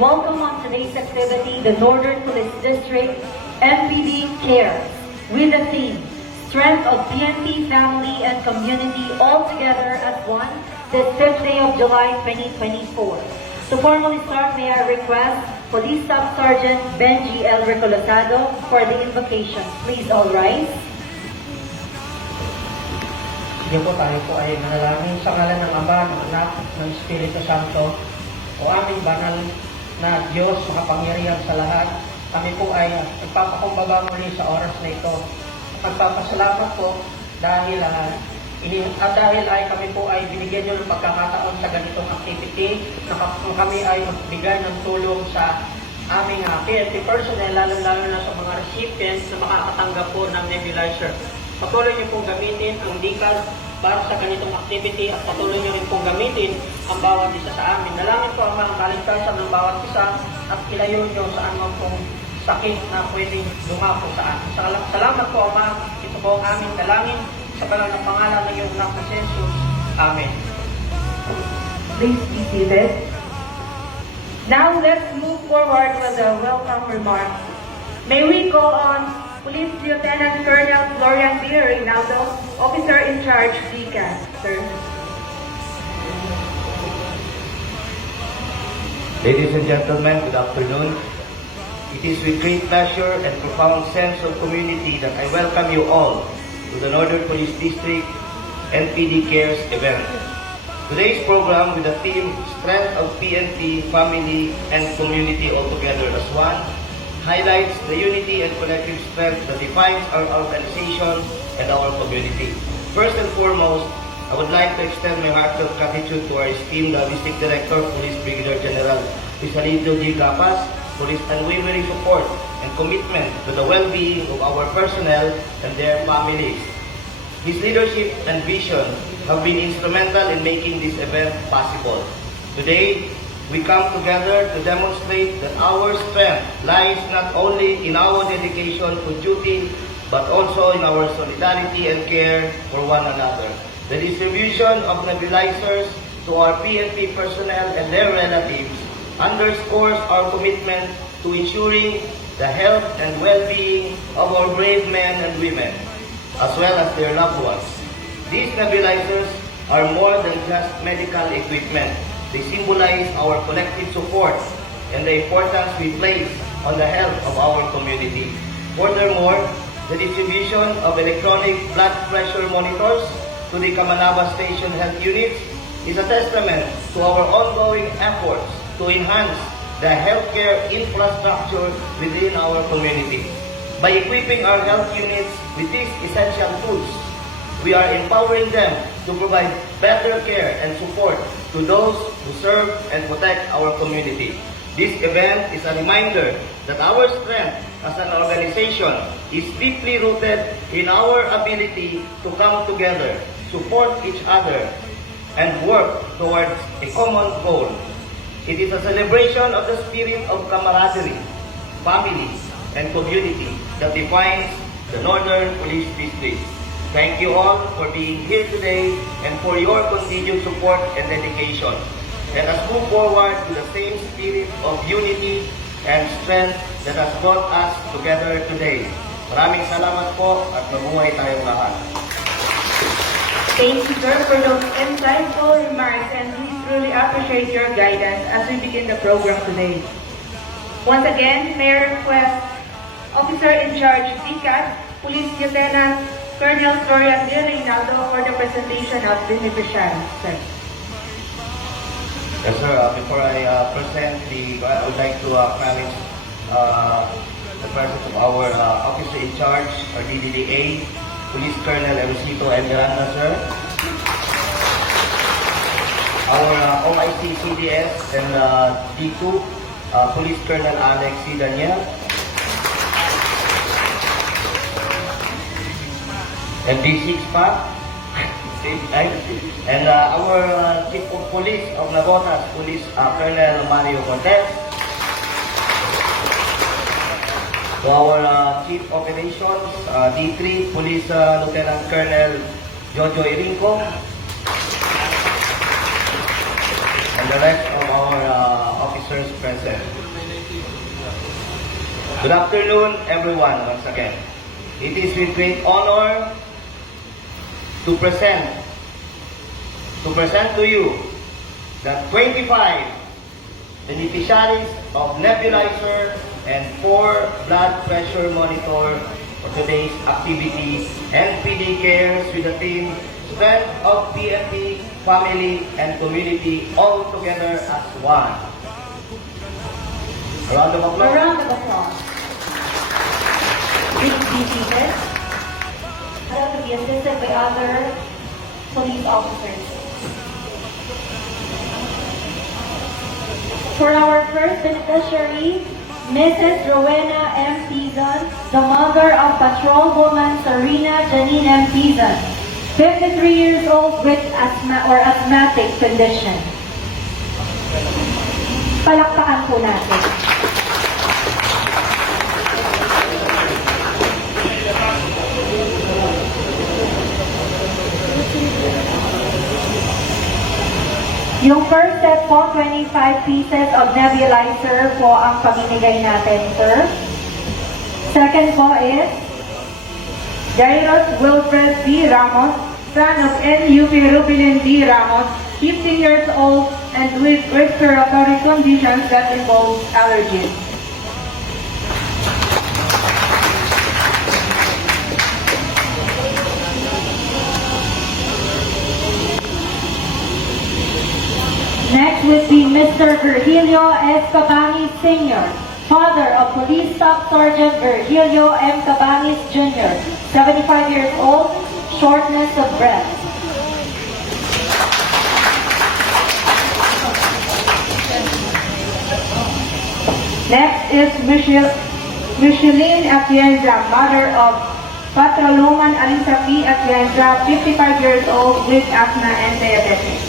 Welcome on today's activity, the Northern Police District NPD Cares, with the theme, Strength of PNP Family and Community All Together as One, this 5th day of July 2024. To formally start, may I request Police Staff Sergeant Benji L. Recolosado for the invocation. Please all rise. Sige po, tayo po ay manalangin sa ngalan ng Ama, ng Anak, ng Espiritu Santo. O aming banal na Diyos, makapangyarihan sa lahat, kami po ay nagpapakumbaba muli sa oras na ito. Nagpapasalamat po dahil dahil ay kami po ay binigyan nyo ng pagkakataon sa ganitong activity na kami ay magbigay ng tulong sa aming PNP personnel, lalo-lalo na sa mga recipients na makakatanggap po ng nebulizer. Patuloy nyo pong gamitin ang decal para sa ganitong activity at patuloy nyo rin pong gamitin ang bawat isa sa amin. Dalangin po ang mga kaligtasan ng bawat isa at ilayo nyo sa anumang pong sakit na pwedeng lumako sa amin. Salamat po, Ama. Ito po ang aming dalangin sa banal na pangalan ng iyong anak na Jesus. Amen. Please be seated. Now let's move forward with the welcome remarks. May we call on Police Lieutenant Colonel Florian B. Reynaldo, Officer in Charge, DCAS. Sir. Ladies and gentlemen, good afternoon. It is with great pleasure and profound sense of community that I welcome you all to the Northern Police District NPD Cares event. Today's program with the theme Strength of PNP, Family and Community All Together as One highlights the unity and collective strength that defines our organization and our community. First and foremost, I would like to extend my heartfelt gratitude to our esteemed District Director, Police Brigadier General Rizalito G. Capas, for his unwavering support and commitment to the well-being of our personnel and their families. His leadership and vision have been instrumental in making this event possible. Today, we come together to demonstrate that our strength lies not only in our dedication to duty, but also in our solidarity and care for one another. The distribution of nebulizers to our PNP personnel and their relatives underscores our commitment to ensuring the health and well-being of our brave men and women, as well as their loved ones. These nebulizers are more than just medical equipment. They symbolize our collective support and the importance we place on the health of our community. Furthermore, the distribution of electronic blood pressure monitors to the Kamanaba Station Health Units is a testament to our ongoing efforts to enhance the healthcare infrastructure within our community. By equipping our health units with these essential tools, we are empowering them to provide better care and support to those who serve and protect our community. This event is a reminder that our strength as an organization is deeply rooted in our ability to come together, support each other, and work towards a common goal. It is a celebration of the spirit of camaraderie, family, and community that defines the Northern Police District. Thank you all for being here today and for your continued support and dedication. Let us move forward with the same spirit of unity and strength that has brought us together today. Maraming salamat po at mabuhay tayong lahat. Thank you, sir, for those insightful remarks, and we truly appreciate your guidance as we begin the program today. Once again, may I request Officer in Charge, DCAS, Police Lieutenant Colonel Florian B. Reynaldo for the presentation of beneficiaries, sir. Yes, sir. Before I present I would like to acknowledge the presence of our officer in charge, our DDDA, Police Colonel Erosito M. Miranda, sir. Our OIC CDS and D2, Police Colonel Alex C. Daniel. And D6 pa. And our Chief of Police of Navotas, Police Colonel Mario Cortez. To our Chief Operations, D3, Police Lieutenant Colonel Jojo Irinco. And the rest of our officers officers present. Good afternoon, everyone, once again. It is with great honor to present to you the 25 beneficiaries of nebulizer and 4 blood pressure monitor for today's activities, NPD Cares with the theme Strength of PNP, Family and Community all together as one. A round of A applause. round of applause. Please be seated. About to be assisted by other police officers. For our first beneficiary, Mrs. Rowena M. Pizon, the mother of patrolwoman Sarina Janine M. Pizon, 53 years old with asthma or asthmatic condition. Palakpakan po natin. Yung first set po, 25 pieces of nebulizer po ang pamimigay natin, sir. Second po is Jairus Wilfred D. Ramos, son of NUP Rubilin D. Ramos, 50 years old and with respiratory conditions that involve allergies. Next would be Mr. Virgilio S. Cabanis Sr., father of Police Staff Sergeant Virgilio M. Cabanis Jr., 75 years old, shortness of breath. Next is Micheline Atienza, mother of Patrolwoman Alisa P. Atienza, 55 years old with asthma and diabetes.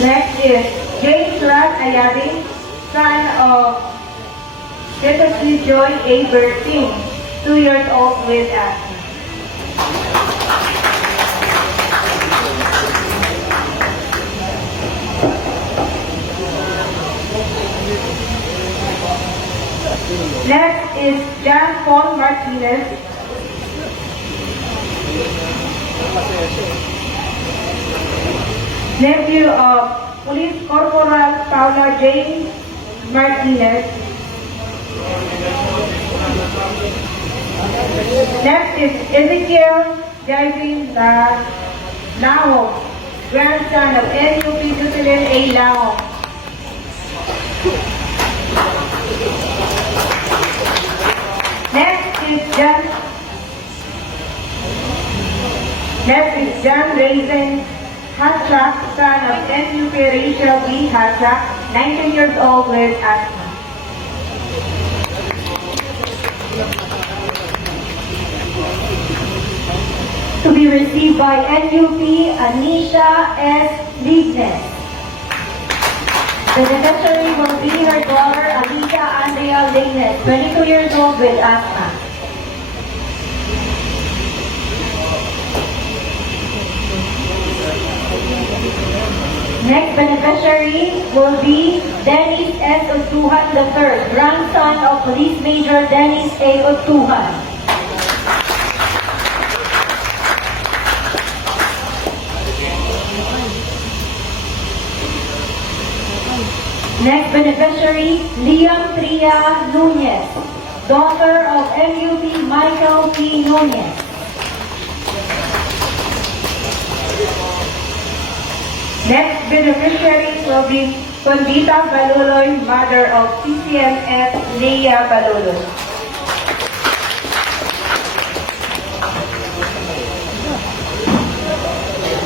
Next is James Rad Ayadi, son of Secretary Joy A. Bertin, 2 years old with asthma. Next is John Paul Martinez, nephew of Police Corporal Paula Jane Martinez. Next is Ezekiel Jaivin Lao, grandson of NUP Jocelyn A. Lao. Next is John Raisin Hatchak, son of NUP Rachel B. Hatchak, 19 years old with asthma. To be received by NUP Anisha S. Lignes. The beneficiary will be her daughter Anisha Andrea Lignes, 22 years old with asthma. Next beneficiary will be Dennis S. Otuhan III, grandson of Police Major Dennis A. Otuhan. Next beneficiary, Liam Tria Nunez, daughter of NUP Michael P. Nunez. Next beneficiary will be Condita Baluloy, mother of PCMS Leia Baluloy.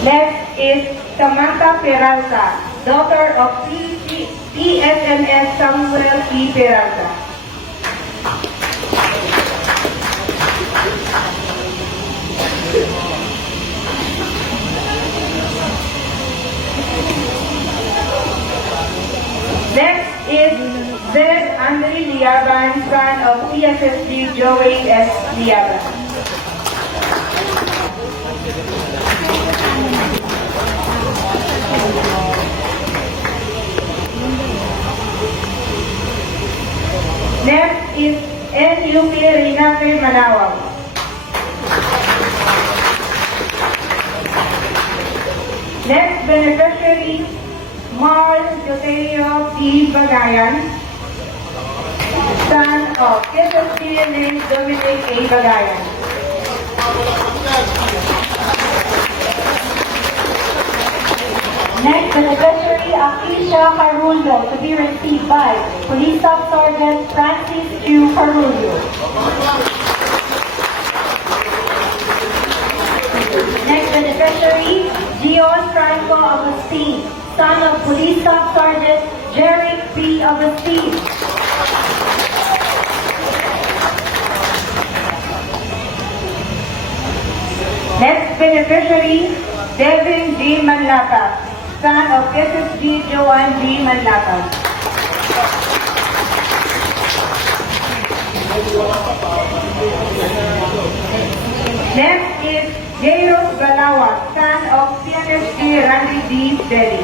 Next is Samantha Peralta, daughter of PSNS Samuel P. Peralta. Next is Zed Andre Liaban, son of PSSD Joey S. Liaban. Next is NUP Renate Manawag. Next beneficiary, Marl Joteo D. Bagayan, son of SSD named Dominic A. Bagayan. Next, beneficiary Akisha Carullo to be received by Police Staff Sergeant Francis Q. Carullo. Next beneficiary, Gion Franco Agustin, son of Police Staff Sergeant Jerry P. Agustin. Next beneficiary, Devin G. Manlapa, son of SSG Joanne G. Manlapa. Next is Jairos Galawa, son of PNSG Randy D. Belly.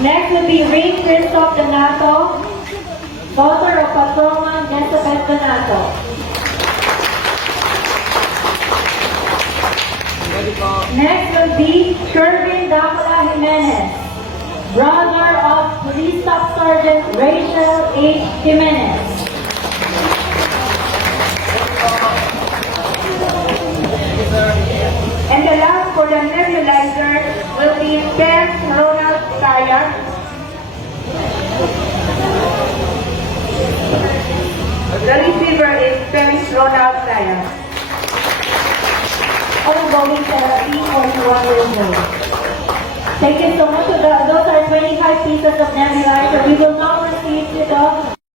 Next will be Ray Christoph Donato, daughter of Patrolman Jezebel Donato. Next will be Shervin Dacola Jimenez, brother of Police Staff Sergeant Rachel H. Jimenez. And the last for the nebulizer will be Ken Ronald Sayag. The receiver is Ken Ronald Sayag. Ongoing therapy, 41 years old. Thank you so much. Those are 25 pieces of nebulizer. We will now proceed to the